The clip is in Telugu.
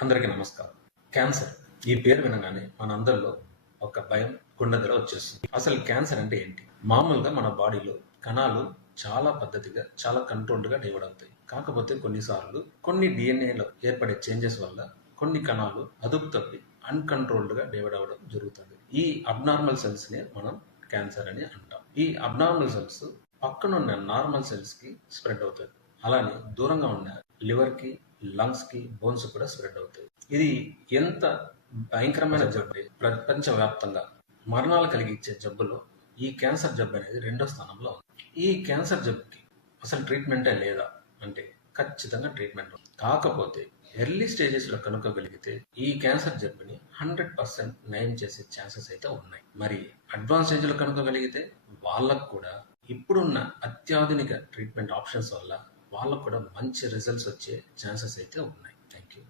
అందరికీ నమస్కారం. క్యాన్సర్ ఈ పేరు వినగానే మనందరిలో ఒక భయం, గుండెదడ వచ్చేస్తుంది. అసలు క్యాన్సర్ అంటే ఏంటి? మామూలుగా మన బాడీలో కణాలు చాలా పద్ధతిగా, చాలా కంట్రోల్డ్‌గా డివైడ్ అవుతాయి. కాకపోతే కొన్నిసార్లు కొన్ని డీఎన్ఏలో ఏర్పడే చేంజెస్ వల్ల కొన్ని కణాలు అదుపు తప్పి అన్‌కంట్రోల్డ్‌గా డివైడ్ అవ్వడం జరుగుతుంది. ఈ అబ్నార్మల్ సెల్స్‌నే మనం క్యాన్సర్ అని అంటాం. ఈ అబ్నార్మల్ సెల్స్ పక్కనున్న నార్మల్ సెల్స్‌కి స్ప్రెడ్ అవుతాయి. అలానే దూరంగా ఉన్న లివర్‌కి, లంగ్స్‌కి, బోన్స్ కూడా స్ప్రెడ్ అవుతాయి. ఇది ఎంత భయంకరమైన జబ్బు, ప్రపంచవ్యాప్తంగా మరణాలు కలిగించే జబ్బులో ఈ క్యాన్సర్ జబ్బు అనేది 2వ స్థానంలో ఉంది. ఈ క్యాన్సర్ జబ్బుకి అసలు ట్రీట్మెంటే లేదా అంటే ఖచ్చితంగా ట్రీట్మెంట్ ఉంది. కాకపోతే ఎర్లీ స్టేజెస్‌లో కనుక్కోగలిగితే ఈ క్యాన్సర్ జబ్బుని 100% నయం చేసే ఛాన్సెస్ అయితే ఉన్నాయి. మరి అడ్వాన్స్ స్టేజ్‌లో కనుక్కోగలిగితే వాళ్ళకు కూడా ఇప్పుడున్న అత్యాధునిక ట్రీట్మెంట్ ఆప్షన్స్ వల్ల వాళ్ళకు కూడా మంచి రిజల్ట్స్ వచ్చే ఛాన్సెస్ అయితే ఉన్నాయి. Thank you.